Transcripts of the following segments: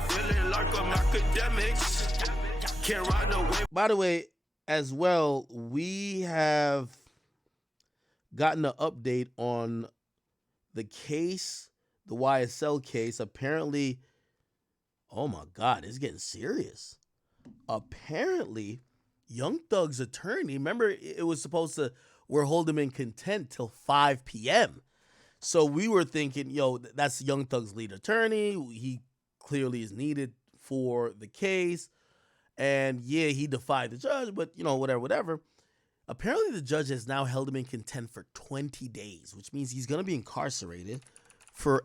feeling like I'm academics. Can't ride away. By the way, as well, we have gotten an update on the case, the YSL case. Apparently, oh my God, it's getting serious. Apparently, Young Thug's attorney, remember it was supposed to, we're holding him in contempt till 5 p.m. So we were thinking, yo, that's Young Thug's lead attorney. He clearly is needed for the case. And yeah, he defied the judge, but whatever. Apparently the judge has now held him in contempt for 20 days, which means he's going to be incarcerated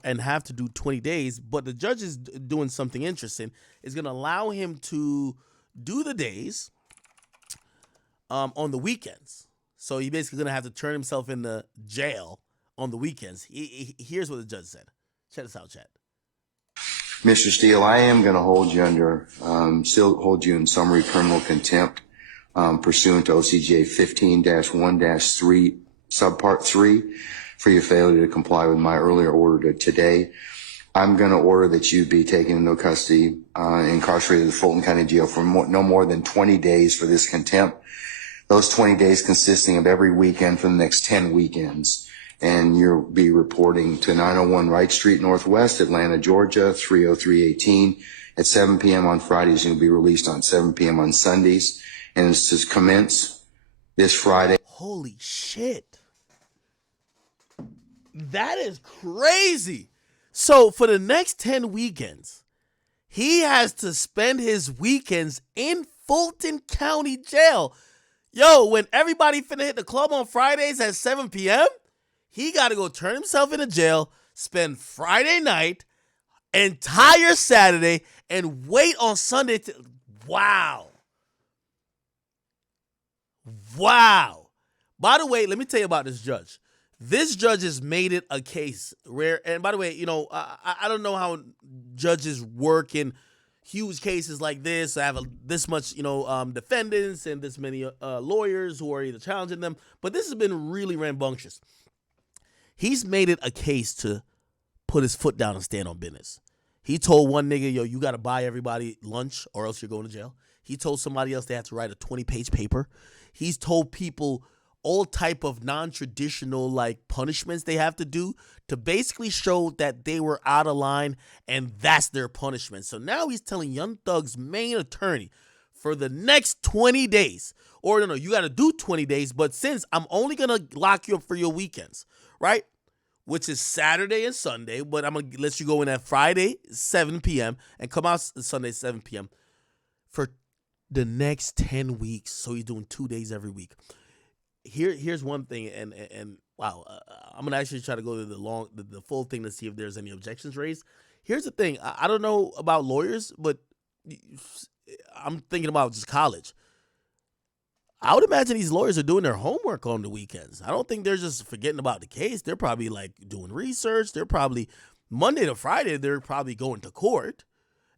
and have to do 20 days. But the judge is doing something interesting. It's going to allow him to do the days on the weekends. So he basically going to have to turn himself into jail on the weekends. Here's what the judge said. Check this out, chat. Mr. Steele, I am going to hold you still hold you in summary criminal contempt, pursuant to OCGA 15-1-3, subpart 3, for your failure to comply with my earlier order today. I'm going to order that you be taken into custody, incarcerated in Fulton County Jail for no more than 20 days for this contempt. Those 20 days consisting of every weekend for the next 10 weekends. And you'll be reporting to 901 Wright Street Northwest, Atlanta, Georgia, 30318 at 7 p.m. on Fridays. You'll be released on 7 p.m. on Sundays. And it's to commence this Friday. Holy shit. That is crazy. So for the next 10 weekends, he has to spend his weekends in Fulton County Jail. Yo, when everybody finna hit the club on Fridays at 7 p.m., he got to go turn himself into jail, spend Friday night, entire Saturday, and wait on Sunday. Wow. Wow. By the way, let me tell you about this judge. This judge has made it a case rare. And by the way, I don't know how judges work in huge cases like this. I have this much, defendants and this many lawyers who are either challenging them. But this has been really rambunctious. He's made it a case to put his foot down and stand on business. He told one nigga, yo, you got to buy everybody lunch or else you're going to jail. He told somebody else they have to write a 20-page paper. He's told people all type of non-traditional like punishments they have to do to basically show that they were out of line, and that's their punishment. So now he's telling Young Thug's main attorney for the next 20 days, or no, you got to do 20 days, but since I'm only going to lock you up for your weekends, right? Which is Saturday and Sunday, but I'm going to let you go in at Friday, 7 p.m. and come out Sunday, 7 p.m. for the next 10 weeks. So he's doing 2 days every week. Here's one thing, and wow, I'm going to actually try to go to the full thing to see if there's any objections raised. Here's the thing. I don't know about lawyers, but I'm thinking about just college. I would imagine these lawyers are doing their homework on the weekends. I don't think they're just forgetting about the case. They're probably like doing research. They're probably Monday to Friday. They're probably going to court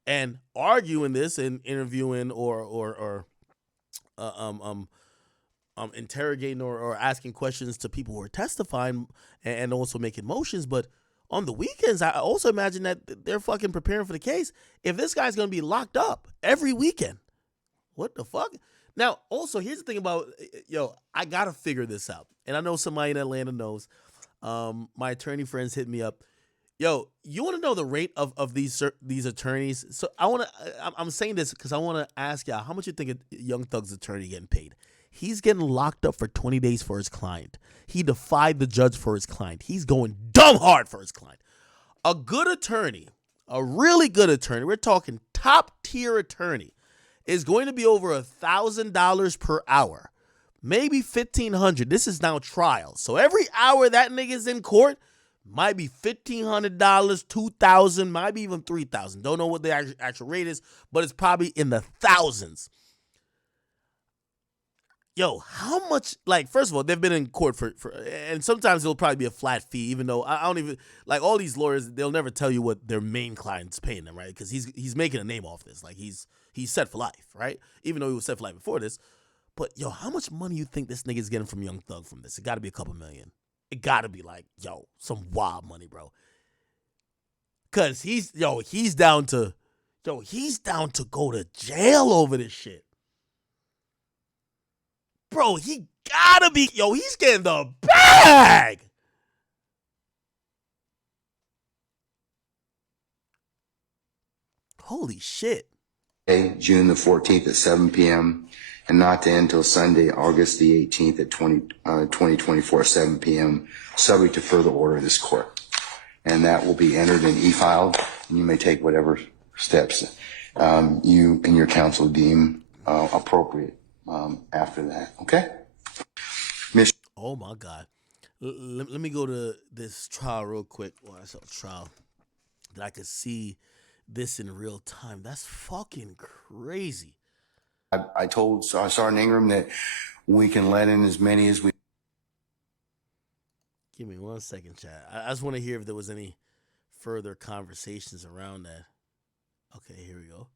and arguing this and interviewing or interrogating or asking questions to people who are testifying and also making motions. But on the weekends, I also imagine that they're fucking preparing for the case. If this guy's going to be locked up every weekend, what the fuck? Now, also, here's the thing about, I got to figure this out. And I know somebody in Atlanta knows. My attorney friends hit me up. Yo, you want to know the rate of these attorneys? So I'm saying this because I want to ask y'all, how much you think a Young Thug's attorney getting paid? He's getting locked up for 20 days for his client. He defied the judge for his client. He's going dumb hard for his client. A good attorney, a really good attorney, we're talking top tier attorney, is going to be over $1,000 per hour, maybe $1,500. This is now trial. So every hour that nigga's in court might be $1,500, $2,000, might be even $3,000. Don't know what the actual rate is, but it's probably in the thousands. Yo, how much, like, first of all, they've been in court for and sometimes it'll probably be a flat fee, even though I don't even, like, all these lawyers, they'll never tell you what their main client's paying them, right? Because he's making a name off this. Like, he's set for life, right? Even though he was set for life before this. But, yo, how much money you think this nigga's getting from Young Thug from this? It got to be a couple million. It got to be, like, some wild money, bro. Because he's down to, Yo, he's down to go to jail over this shit. Bro, he gotta be. Yo, he's getting the bag. Holy shit. June the 14th at 7 p.m. and not to end until Sunday, August the 18th at 2024, 7 p.m., subject to further order of this court. And that will be entered and e-filed, and you may take whatever steps you and your counsel deem appropriate after that. Okay? Oh, my God. Let me go to this trial real quick. YSL trial. That I could see this in real time. That's fucking crazy. I told Sergeant Ingram that we can let in as many as we. Give me 1 second, chat. I just want to hear if there was any further conversations around that. Okay, here we go.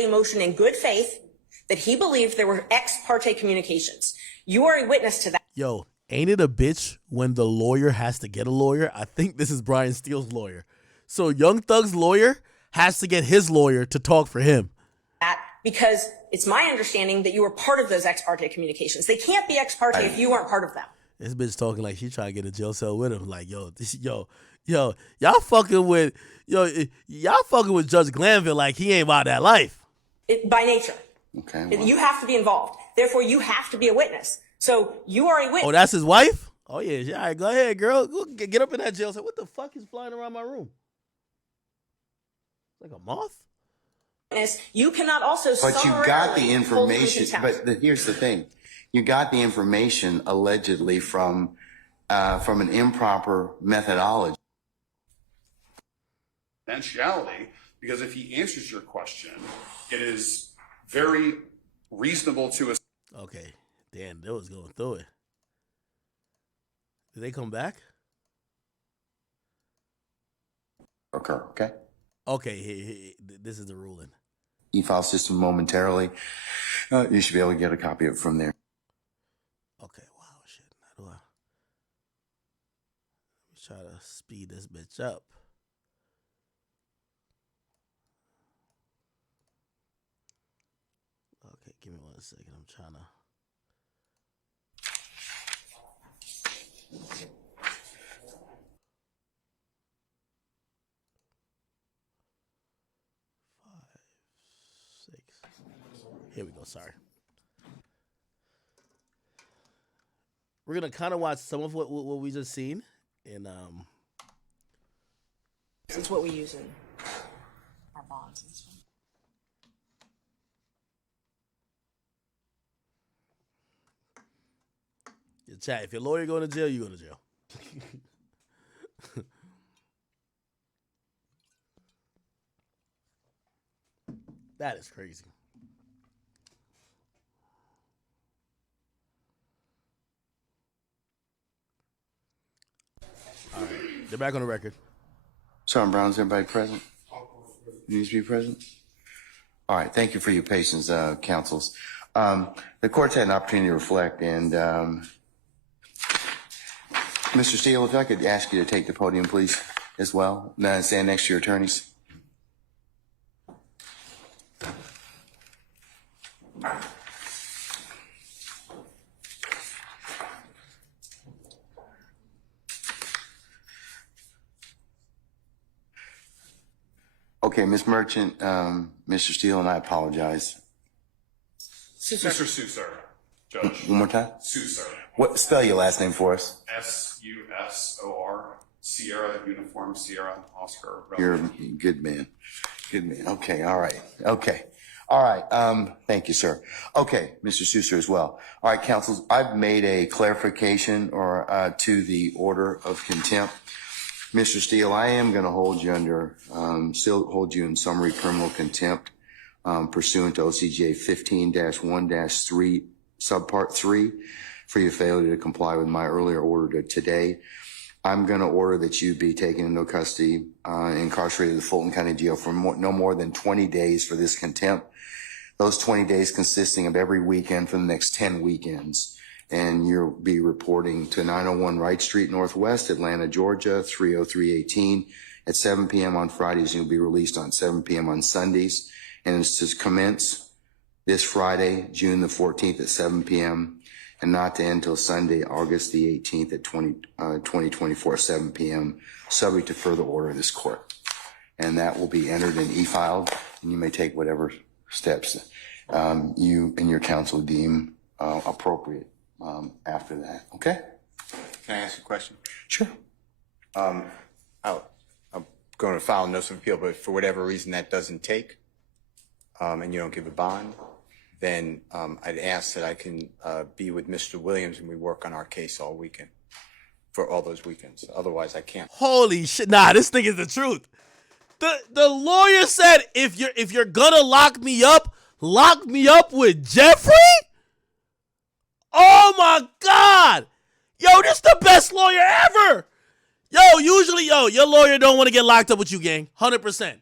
A motion in good faith that he believed there were ex parte communications. You are a witness to that. Yo, ain't it a bitch when the lawyer has to get a lawyer? I think this is Brian Steele's lawyer. So Young Thug's lawyer has to get his lawyer to talk for him. Because it's my understanding that you were part of those ex parte communications. They can't be ex parte if you weren't part of them. This bitch talking like she trying to get a jail cell with him. Like, y'all fucking with Judge Glanville like he ain't about that life. By nature. Okay. Well. You have to be involved. Therefore, you have to be a witness. So you are a witness. Oh, that's his wife? Oh, yeah. All right, go ahead, girl. Go get up in that jail cell. What the fuck is flying around my room? Like a moth? You cannot also. But you got the information. But here's the thing: you got the information allegedly from an improper methodology. Confidentiality, because if he answers your question, it is very reasonable to assume. Okay, damn, they was going through it. Did they come back? Occur. Okay. Okay, this is the ruling. E-file system momentarily. You should be able to get a copy of it from there. Okay, wow, shit. How do I? Let me try to speed this bitch up. Okay, give me 1 second. I'm trying to. Here we go. Sorry. We're gonna kind of watch some of what we just seen, and It's what we use in our bonds and stuff. your chat. If your lawyer going to jail, you go to jail. That is crazy. All right, they're back on the record. Sergeant Brown, is everybody present? Needs to be present? All right, thank you for your patience, counsels. The court's had an opportunity to reflect, and Mr. Steele, if I could ask you to take the podium, please, as well. Now stand next to your attorneys. Okay, Ms. Merchant, Mr. Steele, and I apologize. Mr. Susar, Judge. One more time? Susar. What, spell your last name for us? S-U-S-O-R, Sierra, Uniform, Sierra, Oscar. You're a good man. Good man. Okay, all right. Okay. All right. Thank you, sir. Okay, Mr. Susar as well. All right, counsels, I've made a clarification or to the order of contempt. Mr. Steele, I am going to hold you still hold you in summary criminal contempt pursuant to OCGA 15-1-3, subpart 3, for your failure to comply with my earlier order today. I'm going to order that you be taken into custody, incarcerated at the Fulton County Jail for no more than 20 days for this contempt. Those 20 days consisting of every weekend for the next 10 weekends. And you'll be reporting to 901 Wright Street Northwest, Atlanta, Georgia, 30318. at 7 p.m. on Fridays, and will be released on 7 p.m. on Sundays. And it's to commence this Friday, June the 14th at 7 p.m. and not to end until Sunday, August the 18th at 2024, 7 p.m., subject to further order of this court. And that will be entered and e-filed, and you may take whatever steps you and your counsel deem appropriate after that. Okay? Can I ask a question? Sure. I'm going to file a notice of appeal, but for whatever reason that doesn't take, and you don't give a bond, then I'd ask that I can be with Mr. Williams and we work on our case all weekend, for all those weekends. Otherwise, I can't. Holy shit! Nah, this thing is the truth. The lawyer said if you're gonna lock me up with Jeffrey. Oh my God! Yo, this the best lawyer ever. Yo, usually, your lawyer don't want to get locked up with you, gang. 100%.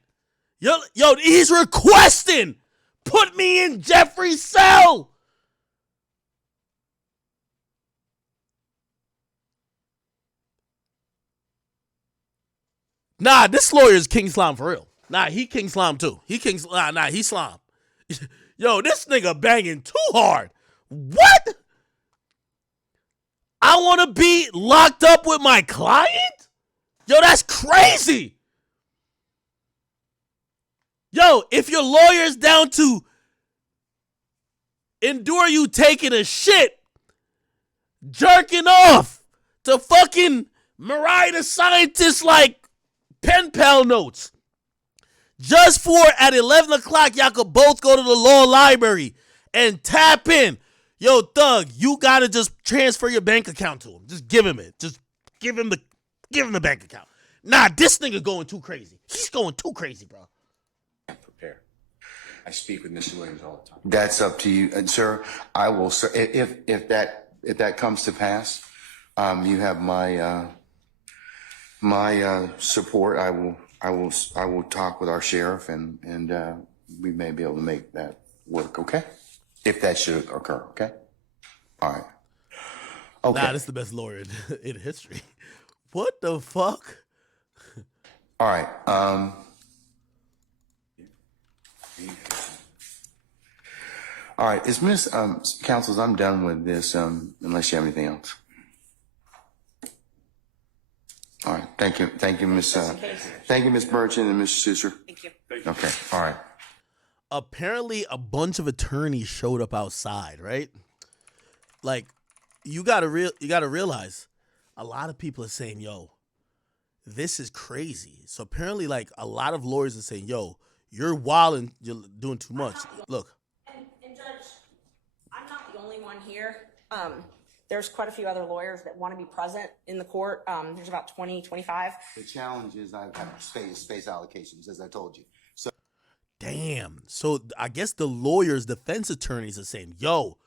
Yo, he's requesting. Put me in Jeffrey's cell. Nah, this lawyer is King Slime for real. Nah, he King Slime too. He Slime. Yo, this nigga banging too hard. What? I want to be locked up with my client? Yo, that's crazy. Yo, if your lawyer's down to endure you taking a shit, jerking off to fucking Mariah the Scientist like pen pal notes, just for at 11 o'clock y'all could both go to the law library and tap in. Yo, Thug, you gotta just transfer your bank account to him. Just give him it. Just give him the bank account. Nah, this nigga going too crazy. He's going too crazy, bro. Prepare. I speak with Mr. Williams all the time. That's up to you, and sir. I will, sir. If that comes to pass, you have my support. I will talk with our sheriff, and we may be able to make that work. Okay, if that should occur. Okay. All right. Okay. Nah, this is the best lawyer in history. What the fuck? All right. All right. Is Miss Counsels, I'm done with this. Unless you have anything else. All right. Thank you. Thank you, Miss. Thank you, Miss Merchant and Mr. Susser. Thank you. Okay. All right. Apparently, a bunch of attorneys showed up outside, right? Like, you gotta realize, a lot of people are saying, "Yo, this is crazy." So apparently, like, a lot of lawyers are saying, "Yo, you're wild and you're doing too much." Look. And Judge, I'm not the only one here. There's quite a few other lawyers that want to be present in the court. There's about 20, 25. The challenge is I have space allocations, as I told you. So. Damn. So I guess the lawyers, defense attorneys are saying, "Yo,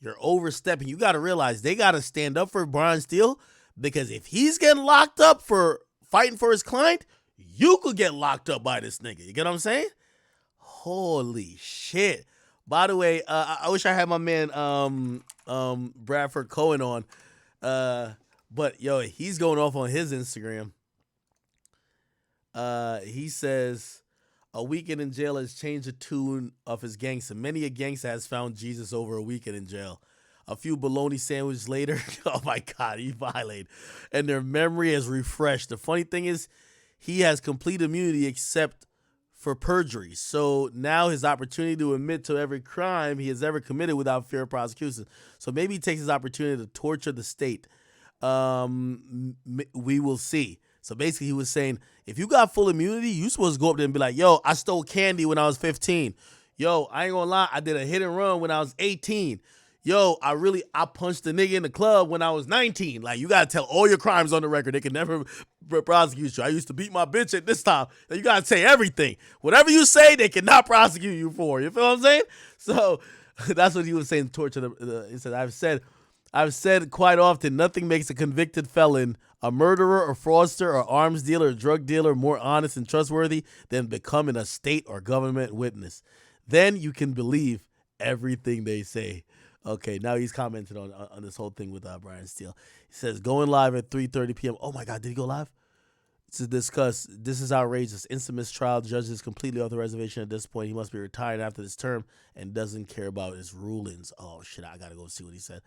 you're overstepping." You got to realize they got to stand up for Brian Steele, because if he's getting locked up for fighting for his client, you could get locked up by this nigga. You get what I'm saying? Holy shit. By the way, I wish I had my man Bradford Cohen on. But yo, he's going off on his Instagram. He says, "A weekend in jail has changed the tune of his gangster. Many a gangster has found Jesus over a weekend in jail. A few bologna sandwiches later," oh my God, he violated, "and their memory has refreshed. The funny thing is, he has complete immunity except for perjury. So now his opportunity to admit to every crime he has ever committed without fear of prosecution. So maybe he takes his opportunity to torture the state. We will see." So basically he was saying, if you got full immunity, you supposed to go up there and be like, "Yo, I stole candy when I was 15. Yo, I ain't gonna lie, I did a hit and run when I was 18. Yo, I punched a nigga in the club when I was 19. Like, you gotta tell all your crimes on the record. They can never prosecute you. I used to beat my bitch at this time. You gotta say everything. Whatever you say, they cannot prosecute you for. You feel what I'm saying? So that's what he was saying. Torture. He said, I've said quite often, nothing makes a convicted felon, a murderer or fraudster or arms dealer or drug dealer more honest and trustworthy than becoming a state or government witness. Then you can believe everything they say. Okay, now he's commented on this whole thing with Brian Steele. He says, going live at 3:30 p.m. Oh my God, did he go live? to discuss. This is outrageous. Instant mistrial. Judge is completely off the reservation at this point. He must be retired after this term and doesn't care about his rulings. Oh shit! I gotta go see what he said.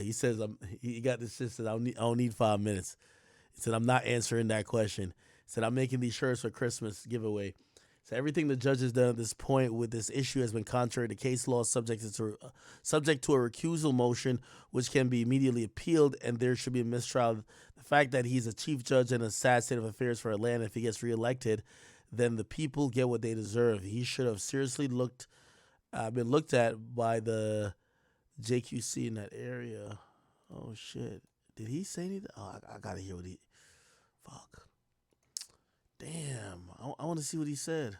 He says he got this shit. Said I don't need 5 minutes. He said I'm not answering that question. He said I'm making these shirts for Christmas giveaway. So everything the judge has done at this point with this issue has been contrary to case law, subject to a recusal motion, which can be immediately appealed, and there should be a mistrial. The fact that he's a chief judge in a sad state of affairs for Atlanta, if he gets reelected, then the people get what they deserve. He should have seriously been looked at by the JQC in that area. Oh shit! Did he say anything? Oh, I gotta hear what he. Fuck. Damn, I want to see what he said.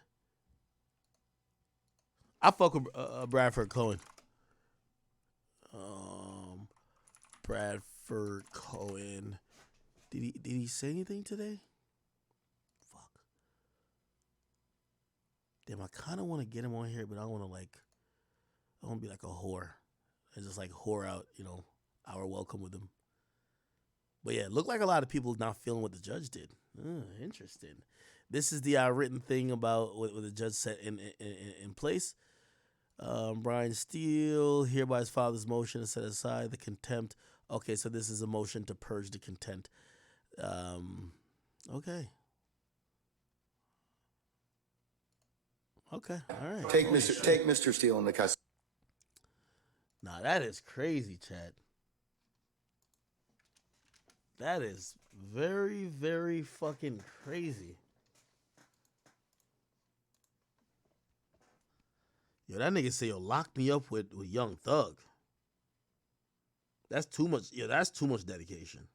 I fuck with Bradford Cohen. Bradford Cohen. Did he say anything today? Fuck. Damn, I kind of want to get him on here, but I want to be like a whore and just like whore out, our welcome with him. But yeah, it looked like a lot of people not feeling what the judge did. Interesting. This is the written thing about what the judge set in place. Brian Steele, hereby his father's motion to set aside the contempt. Okay, so this is a motion to purge the contempt. Okay. Okay, all right. Take Mr. Steele into custody. Nah, that is crazy, Chad. That is very, very fucking crazy. Yo, that nigga say, lock me up with Young Thug. That's too much. Yeah, that's too much dedication.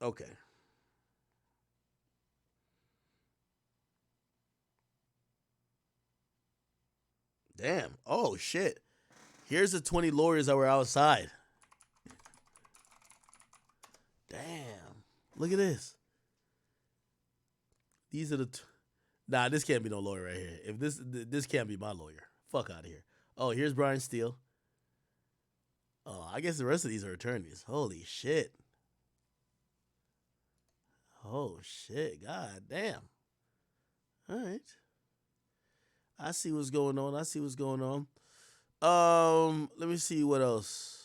Okay. Damn. Oh, shit. Here's the 20 lawyers that were outside. Damn. Look at this. These are the... Nah, this can't be no lawyer right here. If this can't be my lawyer. Fuck out of here. Oh, here's Brian Steele. Oh, I guess the rest of these are attorneys. Holy shit. Oh, shit. God damn. All right. I see what's going on. Let me see what else.